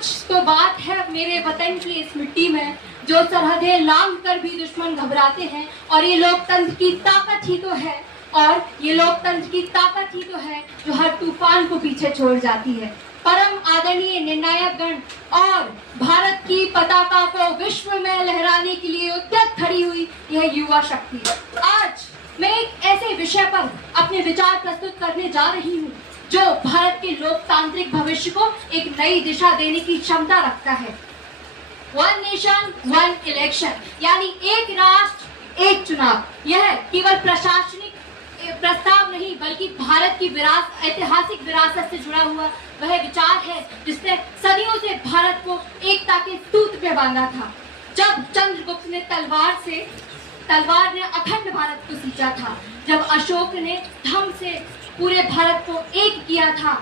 कुछ तो बात है मेरे वतन की इस मिट्टी में, जो सरहदें लांघ कर भी दुश्मन घबराते हैं। और ये लोकतंत्र की ताकत ही तो है, और ये लोकतंत्र की ताकत ही तो है जो हर तूफान को पीछे छोड़ जाती है। परम आदरणीय निर्णायक गण और भारत की पताका को विश्व में लहराने के लिए उद्यत खड़ी हुई यह युवा शक्ति। आज मैं एक ऐसे विषय पर अपने विचार प्रस्तुत करने जा रही हूँ जो भारत के लोकतांत्रिक भविष्य को एक नई दिशा देने की क्षमता रखता है। वन नेशन वन इलेक्शन, यानी एक राष्ट्र एक चुनाव। यह केवल प्रशासनिक प्रस्ताव नहीं बल्कि भारत की ऐतिहासिक विरासत से जुड़ा हुआ वह विचार है जिसने सदियों से भारत को एकता के सूत्र पे बांधा था। जब चंद्रगुप्त ने तलवार ने अखंड भारत को सींचा था, जब अशोक ने धम्म से पूरे भारत को एक किया था,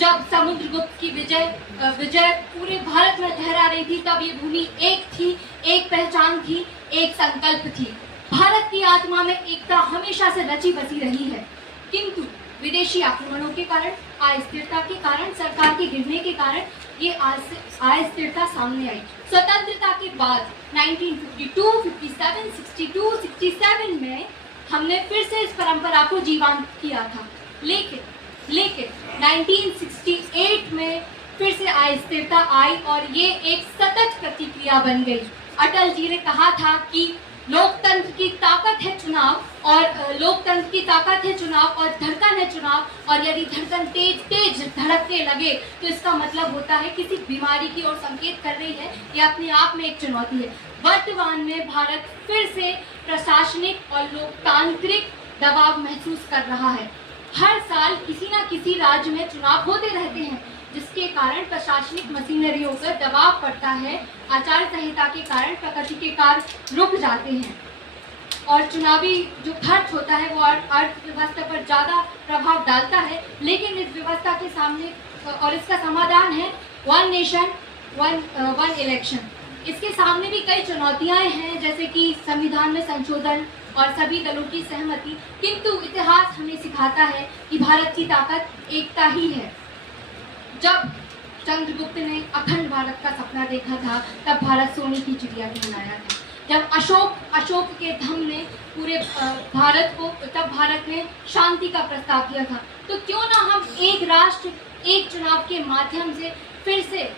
जब समुद्रगुप्त की विजय पूरे भारत में लहरा रही थी, तब ये भूमि एक थी, एक पहचान थी, एक संकल्प थी। भारत की आत्मा में एकता हमेशा से रची बसी रही है, किंतु विदेशी आक्रमणों के कारण, अस्थिरता के कारण, सरकार के गिरने के कारण ये अस्थिरता सामने आई। स्वतंत्रता के बाद 1952, 57, 62, 67 में हमने फिर से इस परंपरा को जीवंत किया था, लेकिन 1968 में फिर से अस्थिरता आई और ये एक सतत प्रतिक्रिया बन गई। अटल जी ने कहा था कि लोकतंत्र की ताकत है चुनाव, और लोकतंत्र की ताकत है चुनाव, और धड़कन है चुनाव, और यदि धड़कन तेज तेज धड़कने लगे तो इसका मतलब होता है किसी बीमारी की ओर संकेत कर रही है। यह अपने आप में एक चुनौती है। वर्तमान में भारत फिर से प्रशासनिक और लोकतांत्रिक दबाव महसूस कर रहा है। हर साल किसी न किसी राज्य में चुनाव होते रहते हैं, जिसके कारण प्रशासनिक मशीनरियों पर दबाव पड़ता है। आचार संहिता के कारण प्रकृति के कार्य रुक जाते हैं और चुनावी जो खर्च होता है वो अर्थव्यवस्था पर ज़्यादा प्रभाव डालता है। लेकिन इस व्यवस्था के सामने और इसका समाधान है वन नेशन वन इलेक्शन। इसके सामने भी कई चुनौतियां हैं, जैसे कि संविधान में संशोधन और सभी दलों की सहमति, किंतु इतिहास हमें सिखाता है कि भारत की ताकत एकता ही है। जब चंद्रगुप्त ने अखंड भारत का सपना देखा था, तब भारत सोने की चिड़िया कहलाया था। जब अशोक के धम्म ने पूरे भारत को, तब भारत ने शांति का प्रस्ताव किया था। तो क्यों ना हम एक राष्ट्र एक चुनाव के माध्यम से फिर से